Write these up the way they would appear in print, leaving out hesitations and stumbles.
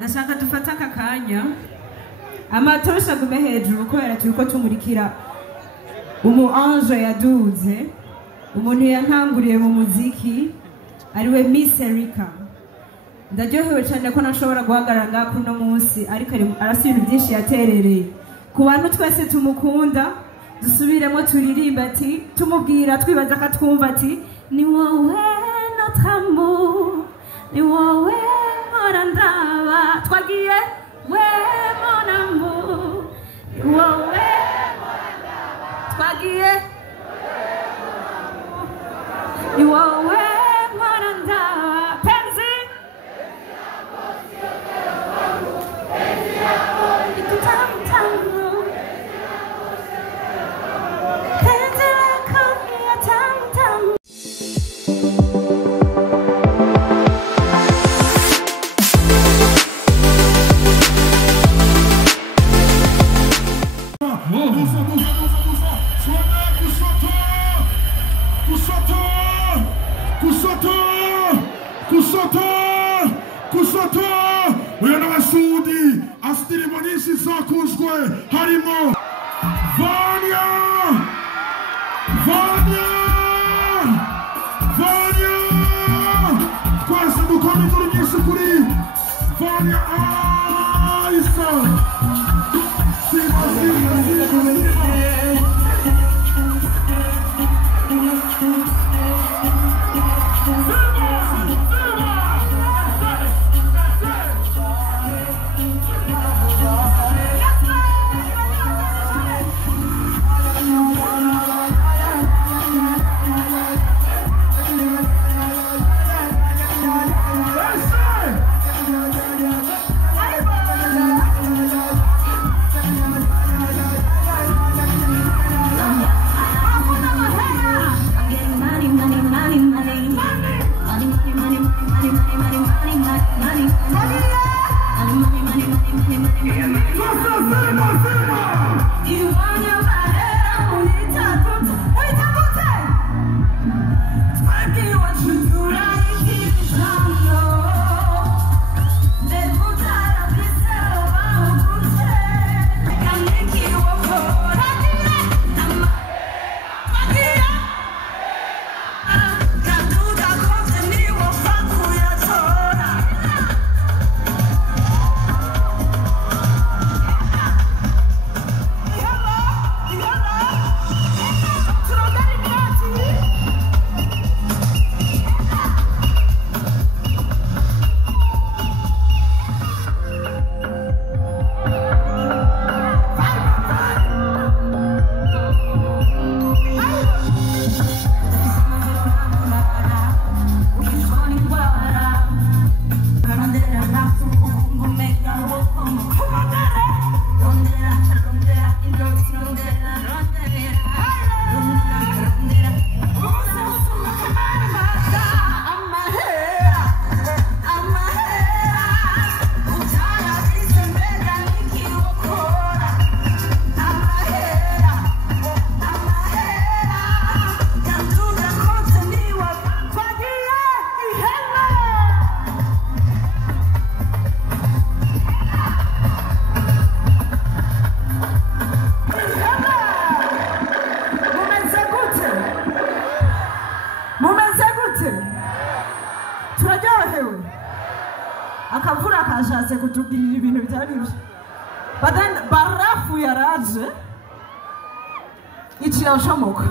Nashaka dufata aka kanya amatosha gume hejuru kubera turiko tumurikira umu ange yaduze umuntu yantanguriye mu muziki ariwe Miss Erika. Ndaryohewe cyane ko nashobora guhagarara ngaha kuri uno munsi ariko arafite ibintu byinshi yaterereye ku bantu twese tumukunda. Dusubiremo turirimba ati tumubwira twibaza ko twumva ati ni wowe notre amour ni wowe morandaba twagiye we mon amour ni wowe morandaba twagiye ni wowe morandaba penzi harimo VANIA twese dukora inkuru nyinshi kuri VANIA ICE akavura kashatse kutugirira ibintu bitari byo but then barafu yaraje ikirashomoka.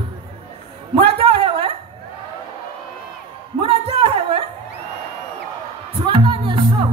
Muraryohewe tubandanye show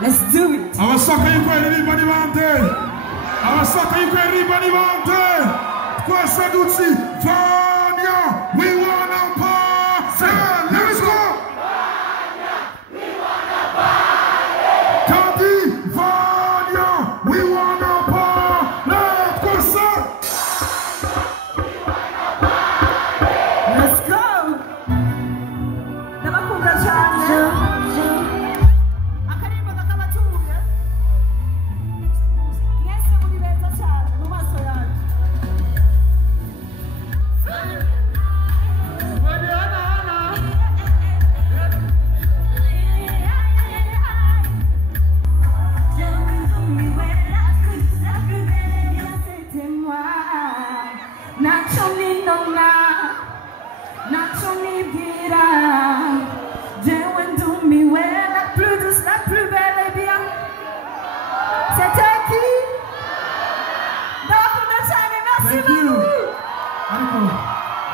Let's do it. Abasaka yuko eririmba nibande. Abasaka yuko eririmba nibande. Kwesa dutsi Vania, we wanna party. Let's go. Vania, we wanna party. Kadi Vania, we wanna party. Let's go, sir. We wanna party. Let's go. Nabakunda cyane. Thank you.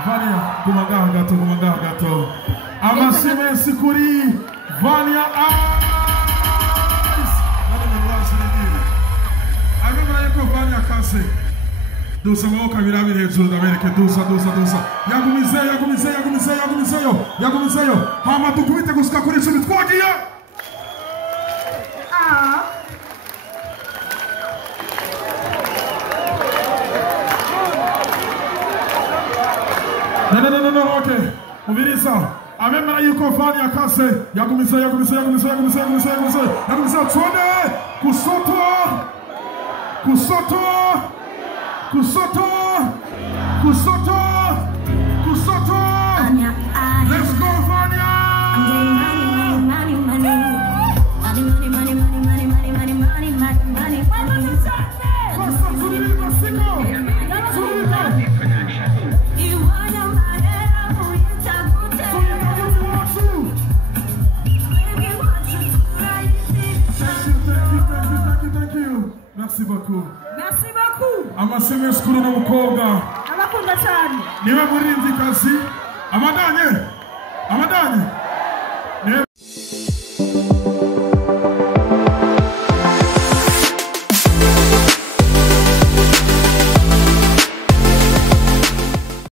Vania, kumagaha gato. Amashimwe sikuri Vania Ice. Agora yuko Vania kase. Dusa mwoka birabiri hejuru ndabereke dusa. Yagumizeyo. Hama tukubite gushika kuri 10 twagiye. Okay. Ubiriza. Amemera yuko Vania ICE yagumiza tuone kusoto. Let's go Vania. Merci beaucoup. Merci beaucoup. Amaseme skuru no mukobwa. Abakunda cyane. Niba murinzi kazi. Amadanye.